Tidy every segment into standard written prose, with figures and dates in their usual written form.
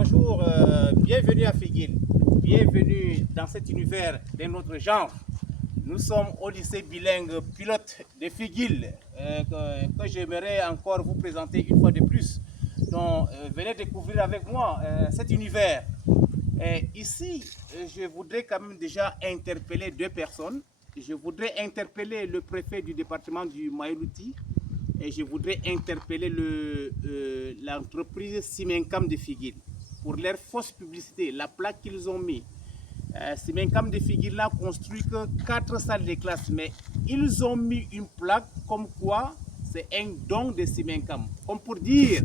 Bonjour, bienvenue à Figuil, bienvenue dans cet univers d'un autre genre. Nous sommes au lycée bilingue pilote de Figuil que j'aimerais encore vous présenter une fois de plus. Donc, venez découvrir avec moi cet univers. Ici, je voudrais quand même déjà interpeller deux personnes. Je voudrais interpeller le préfet du département du Maïlouti et je voudrais interpeller l'entreprise Simencam de Figuil pour leur fausse publicité, la plaque qu'ils ont mis. Simencam de Figuil n'a construit que 4 salles de classe, mais ils ont mis une plaque comme quoi c'est un don de Simencam. Comme pour dire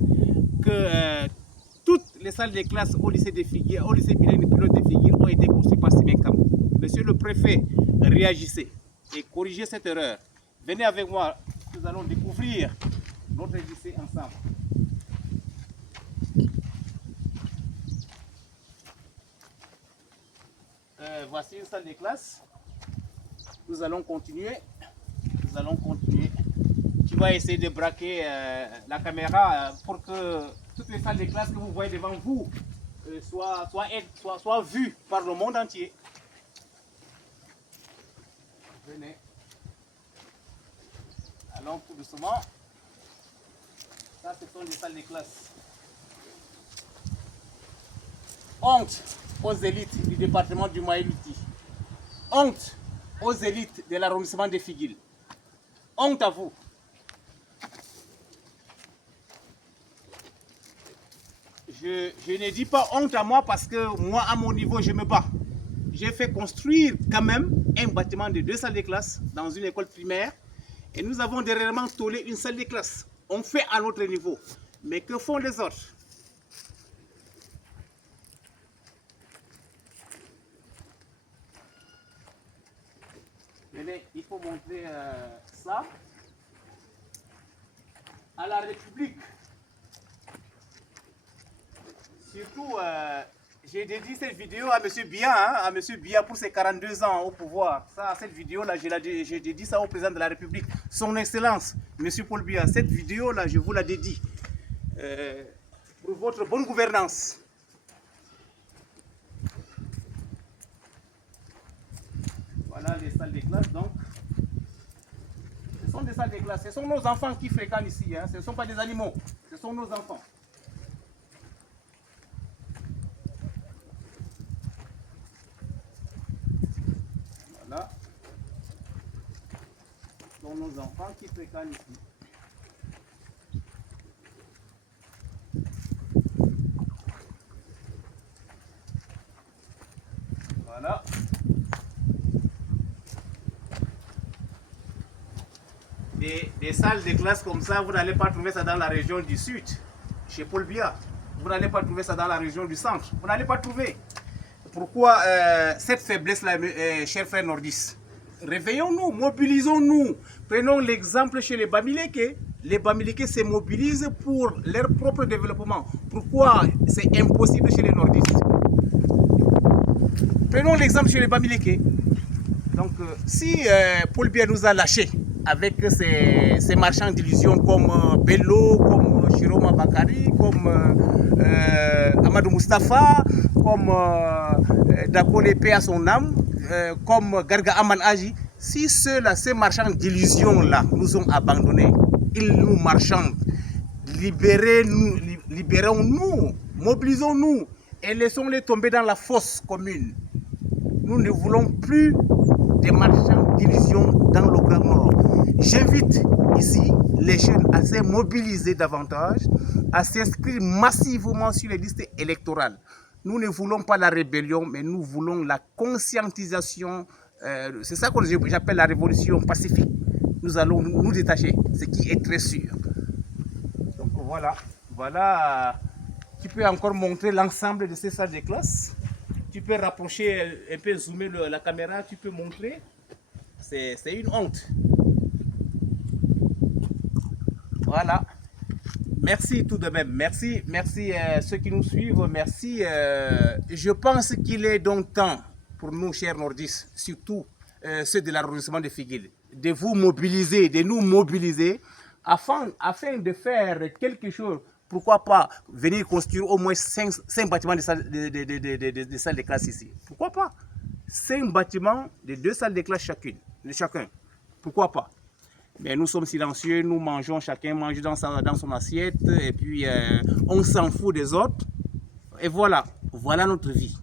que toutes les salles de classe au lycée de Figuil, au lycée bilingue pilote de Figuil ont été construites par Simencam. Monsieur le préfet, réagissez et corrigez cette erreur. Venez avec moi, nous allons découvrir notre lycée ensemble. Voici une salle de classe. Nous allons continuer. Nous allons continuer. Tu vas essayer de braquer la caméra pour que toutes les salles de classe que vous voyez devant vous soient vues par le monde entier. Venez. Allons tout doucement. Ça, ce sont des salles de classe. Honte aux élites du département du Maïlouti. Honte aux élites de l'arrondissement de Figuil. Honte à vous. Je ne dis pas honte à moi parce que moi, à mon niveau, je me bats. J'ai fait construire quand même un bâtiment de 2 salles de classe dans une école primaire. Et nous avons dernièrement tollé une salle de classe. On fait à notre niveau. Mais que font les autres? Venez, il faut montrer ça à la République. Surtout, j'ai dédié cette vidéo à M. Biya, pour ses 42 ans au pouvoir. Ça, cette vidéo-là, j'ai dédié ça au président de la République. Son Excellence, M. Paul Biya, cette vidéo-là, je vous la dédie pour votre bonne gouvernance. Voilà les salles de classe, donc. Ce sont des salles de classe. Ce sont nos enfants qui fréquentent ici. Hein. Ce ne sont pas des animaux. Ce sont nos enfants. Voilà. Ce sont nos enfants qui fréquentent ici. Voilà. Des salles de classe comme ça, vous n'allez pas trouver ça dans la région du sud, chez Paul Biya. Vous n'allez pas trouver ça dans la région du centre. Vous n'allez pas trouver. Pourquoi cette faiblesse-là, chers frères nordistes? Réveillons-nous, mobilisons-nous. Prenons l'exemple chez les Bamileke. Les Bamileke se mobilisent pour leur propre développement. Pourquoi c'est impossible chez les nordistes? Prenons l'exemple chez les Bamileke. Donc, si Paul Biya nous a lâchés avec ces marchands d'illusions comme Bello, comme Chiroma Bakari, comme Amadou Mustafa, comme Dakole Paix à son âme, comme Garga Aman Aji, si ceux-là, ces marchands d'illusions-là nous ont abandonnés, ils nous marchandent, libérons-nous, mobilisons-nous et laissons-les tomber dans la fosse commune. Nous ne voulons plus des marchands d'illusions dans le Grand Nord. J'invite ici les jeunes à se mobiliser davantage, à s'inscrire massivement sur les listes électorales. Nous ne voulons pas la rébellion, mais nous voulons la conscientisation. C'est ça que j'appelle la révolution pacifique. Nous allons nous détacher, ce qui est très sûr. Donc voilà. Tu peux encore montrer l'ensemble de ces salles de classe. Tu peux rapprocher, un peu zoomer la caméra, tu peux montrer. C'est une honte. Voilà. Merci tout de même. Merci ceux qui nous suivent. Merci. Je pense qu'il est donc temps pour nous, chers nordistes, surtout ceux de l'arrondissement de Figuil, de vous mobiliser, de nous mobiliser afin de faire quelque chose Pourquoi pas venir construire au moins 5 bâtiments de salles de classe ici? Pourquoi pas? 5 bâtiments de 2 salles de classe chacun. Pourquoi pas? Mais nous sommes silencieux, nous mangeons, chacun mange dans son assiette, et puis on s'en fout des autres. Et voilà notre vie.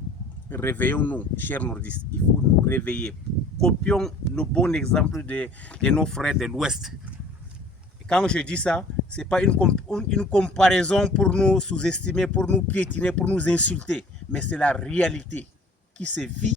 Réveillons-nous, chers nordistes, il faut nous réveiller. Copions le bon exemple de nos frères de l'Ouest. Quand je dis ça, ce n'est pas une comparaison pour nous sous-estimer, pour nous piétiner, pour nous insulter, mais c'est la réalité qui se vit